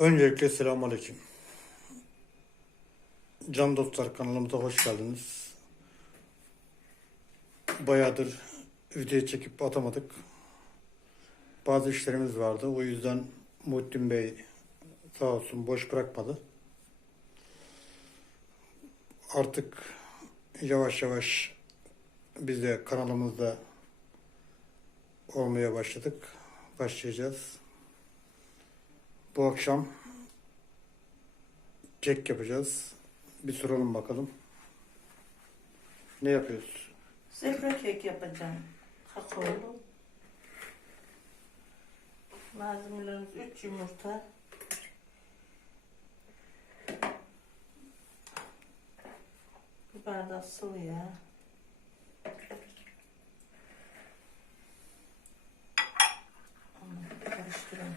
Öncelikle selamünaleyküm. Can dostlar kanalımıza hoş geldiniz. Bayağıdır video çekip atamadık. Bazı işlerimiz vardı. O yüzden Muhittin Bey sağ olsun boş bırakmadı. Artık yavaş yavaş biz de kanalımızda olmaya başladık. Başlayacağız. Bu akşam kek yapacağız. Bir soralım bakalım. Ne yapıyoruz? Zebra kek yapacağım. Kakaolu. Malzemelerimiz 3 yumurta. Bir bardak sıvı yağ. Onu karıştıralım.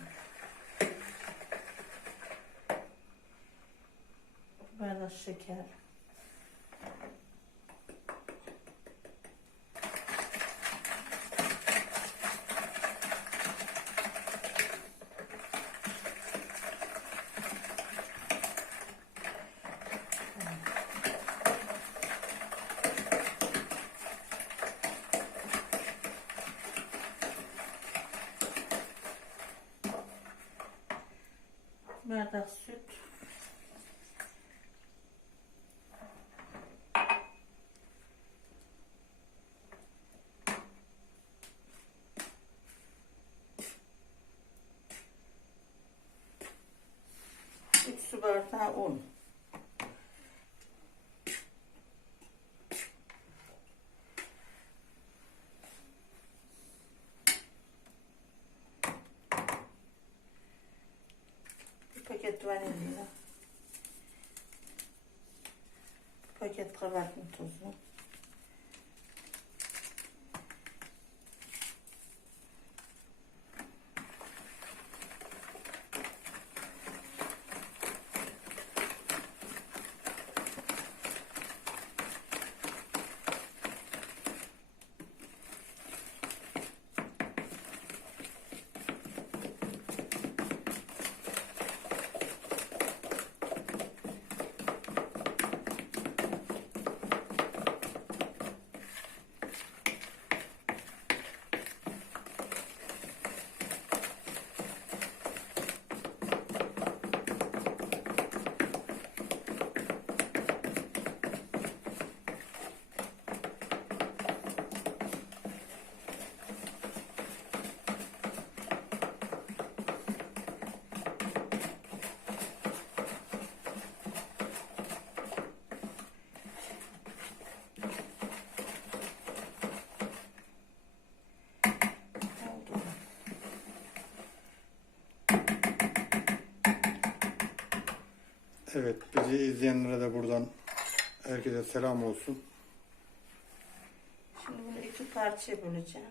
Bir bardak şeker. Bardak süt. Su bardağı un. Bir paket vanilya. Bir paket kabartma tozu. Evet, bizi izleyenlere de buradan herkese selam olsun. Şimdi bunu iki parçaya böleceğim.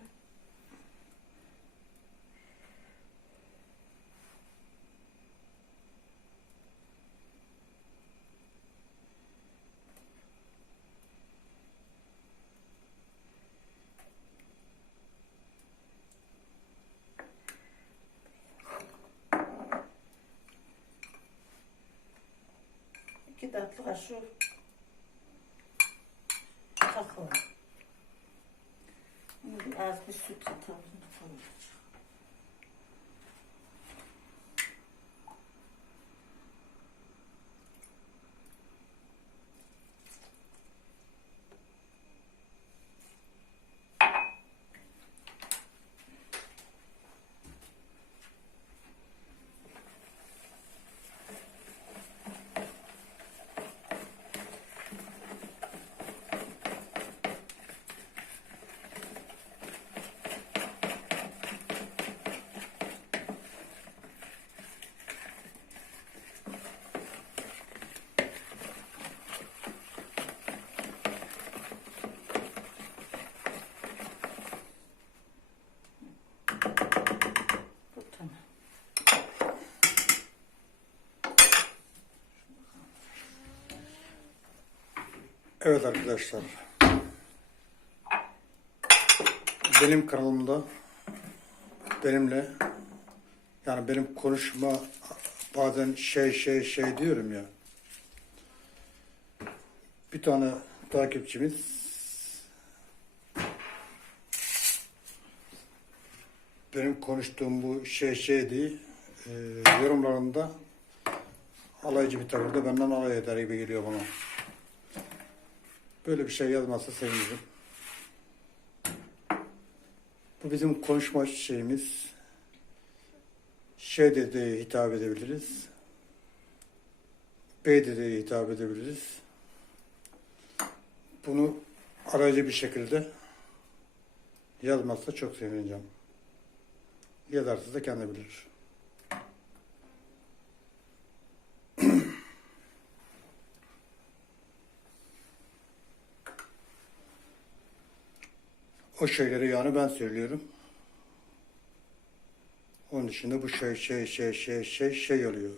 İki tatlı kaşığı. Şimdi az bir süt atalım. Evet arkadaşlar. Benim kanalımda benimle yani benim konuşma bazen şey şey şey diyorum ya. Bir tane takipçimiz benim konuştuğum bu şey şey değil e, yorumlarında alaycı bir tavırda benden alay eder gibi geliyor bana. Böyle bir şey yazmazsa sevinirim. Bu bizim konuşma şeyimiz. Şey dedi hitap edebiliriz. Bey dedi hitap edebiliriz. Bunu aracı bir şekilde yazmazsa çok sevineceğim. Yazarsa da kendi bilir. O şeyleri yani ben söylüyorum. Onun dışında bu şey şey şey şey şey şey oluyor.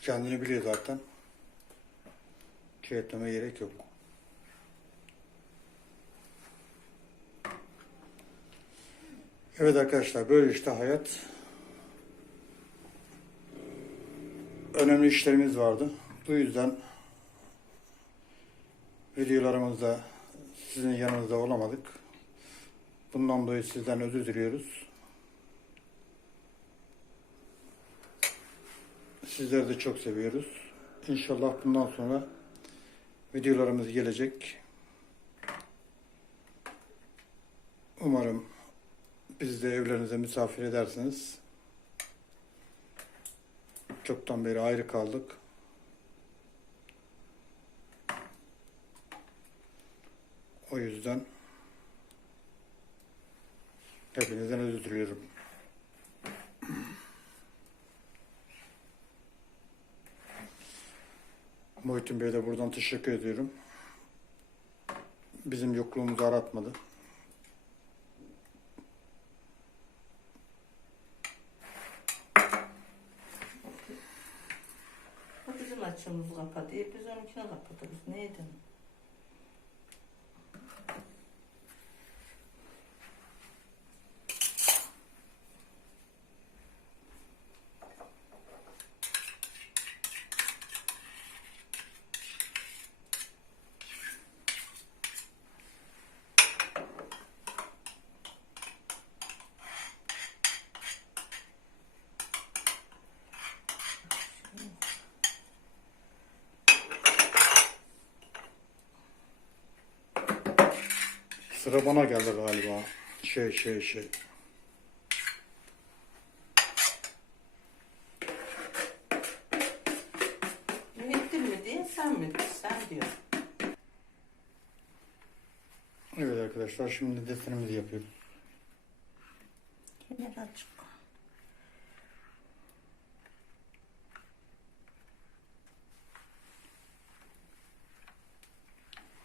Kendini biliyor zaten. Şey etmeme gerek yok. Evet arkadaşlar böyle işte hayat. Önemli işlerimiz vardı. Bu yüzden videolarımızda sizin yanınızda olamadık. Bundan dolayı sizden özür diliyoruz. Sizleri de çok seviyoruz. İnşallah bundan sonra videolarımız gelecek. Umarım bizi de evlerinize misafir edersiniz. Çoktan beri ayrı kaldık. O yüzden hepinizden özür diliyorum. Muhittin Bey'e de buradan teşekkür ediyorum. Bizim yokluğumuzu aratmadı. Bu bizim açımızı kapatıyor. Biz onunkini kapatırız. Neydi? Sıra bana geldi galiba. Şey şey şey. Mühittin mi diye sen mi? Sen diyor. Evet arkadaşlar şimdi desenimizi yapıyoruz. De açık.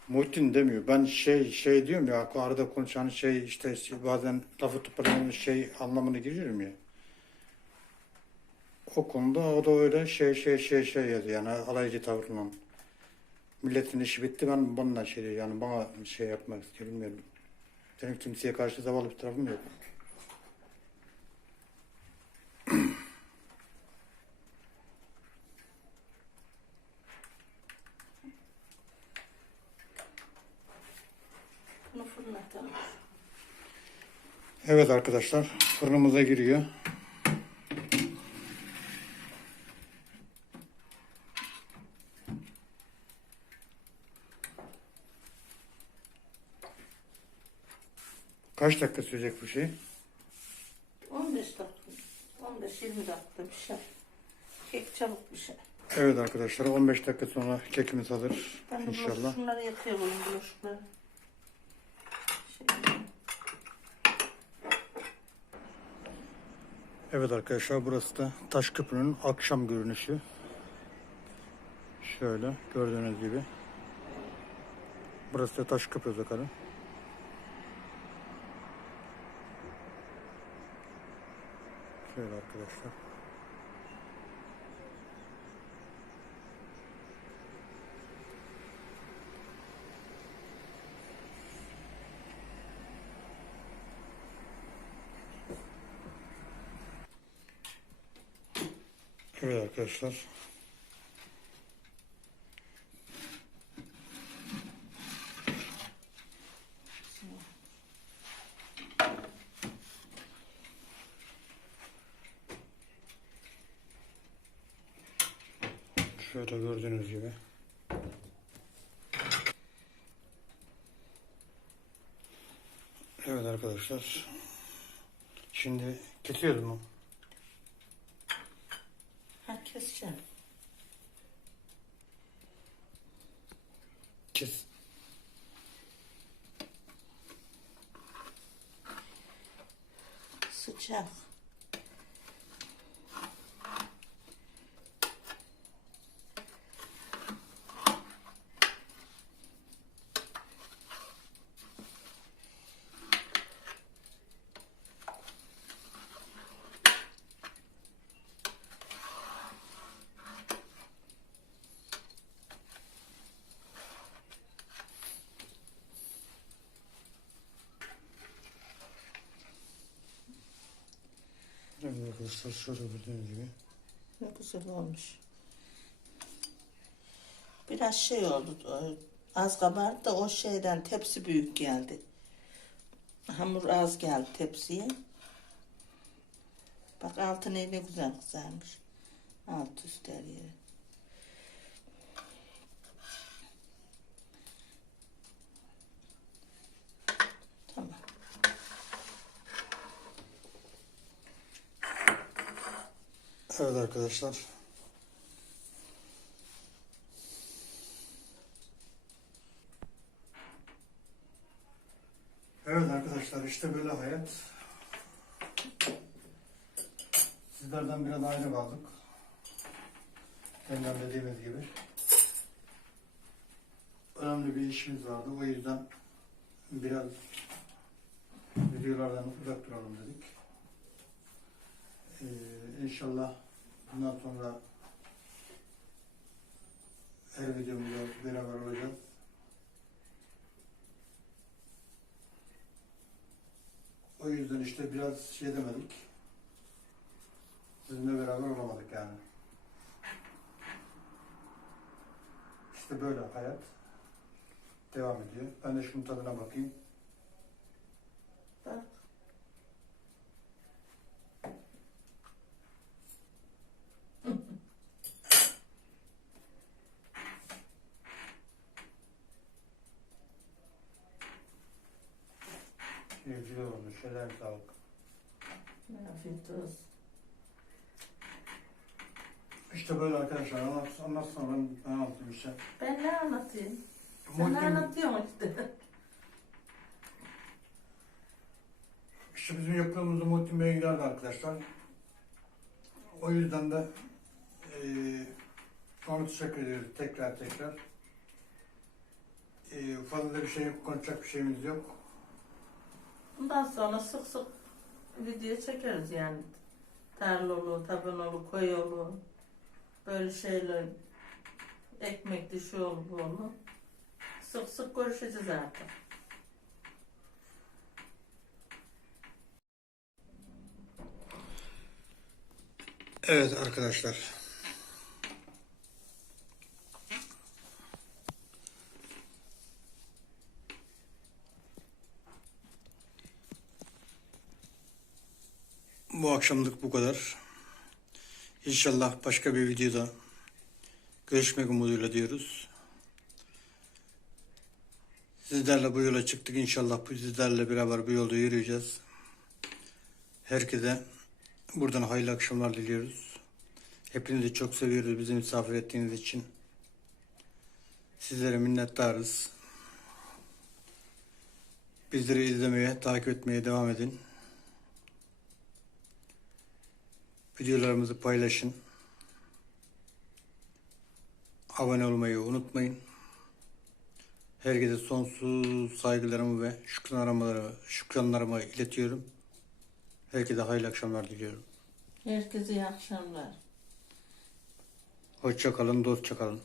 Muhittin demiyor. Ben şey şey diyorum ya arada konuşan şey işte bazen lafı toparlamış şey anlamını giriyorum ya. O konuda o da öyle şey şey şey şey yazıyor yani alaycı tavırla. Milletin işi bitti ben bununla şey yani bana şey yapmak istiyor bilmiyorum. Benim kimseye karşı zavallı bir tarafım yok. Bunu Evet arkadaşlar fırınımıza giriyor. Kaç dakika sürecek bu şey? 15 dakika. 15-20 dakika bir şey. Kek çabuk bir şey. Evet arkadaşlar 15 dakika sonra kekimiz hazır Ben inşallah. şunları yapıyor bunun bulaşıkları. Şey, Evet arkadaşlar burası da Taş Köprü'nün akşam görünüşü. Şöyle gördüğünüz gibi. Burası da Taş Köprü zakarı. Şöyle arkadaşlar. Evet arkadaşlar. Şöyle gördüğünüz gibi. Evet arkadaşlar. Şimdi kesiyoruz mu? 是 arkadaşlar şöyle gördüğünüz gibi. Ne güzel olmuş. Biraz şey oldu. e, Az kabardı da o şeyden tepsi büyük geldi. Hamur az geldi tepsiye. Bak altı ne güzel kızarmış. Alt üst her yeri. Evet arkadaşlar. Evet arkadaşlar işte böyle hayat. Sizlerden biraz ayrı kaldık. Demin dediğimiz gibi. Önemli bir işimiz vardı. O yüzden biraz videolardan uzak duralım dedik. Ee, inşallah bundan sonra her videomuzda beraber olacağız. O yüzden işte biraz şey demedik. Sizinle beraber olamadık yani. İşte böyle hayat devam ediyor. Ben de şunun tadına bakayım. Bak. Güzel olmuş. Helal sağlık. Olsun. İşte böyle arkadaşlar. Anlat, anlatsana ben, ben anlatayım işte. Ben ne anlatayım? Sen ne Muhittin- anlatıyorsun işte? İşte bizim yaptığımızda Muhittin Bey'e giderdi arkadaşlar. O yüzden de eee ona teşekkür ediyoruz tekrar tekrar. Eee fazla da bir şey konuşacak bir şeyimiz yok. Bundan sonra sık sık video çekeriz yani. Tarlolu, tabanolu, koyolu. Böyle şeyler. Ekmekli, şu olu, bu olu. Sık sık görüşeceğiz artık. Evet arkadaşlar. Bu akşamlık bu kadar. İnşallah başka bir videoda görüşmek umuduyla diyoruz. Sizlerle bu yola çıktık. İnşallah sizlerle beraber bu yolda yürüyeceğiz. Herkese buradan hayırlı akşamlar diliyoruz. Hepinizi çok seviyoruz bizi misafir ettiğiniz için. Sizlere minnettarız. Bizleri izlemeye, takip etmeye devam edin. Videolarımızı paylaşın. Abone olmayı unutmayın. Herkese sonsuz saygılarımı ve şükranlarımı, şükranlarımı iletiyorum. Herkese hayırlı akşamlar diliyorum. Herkese iyi akşamlar. Hoşça kalın, dostça kalın.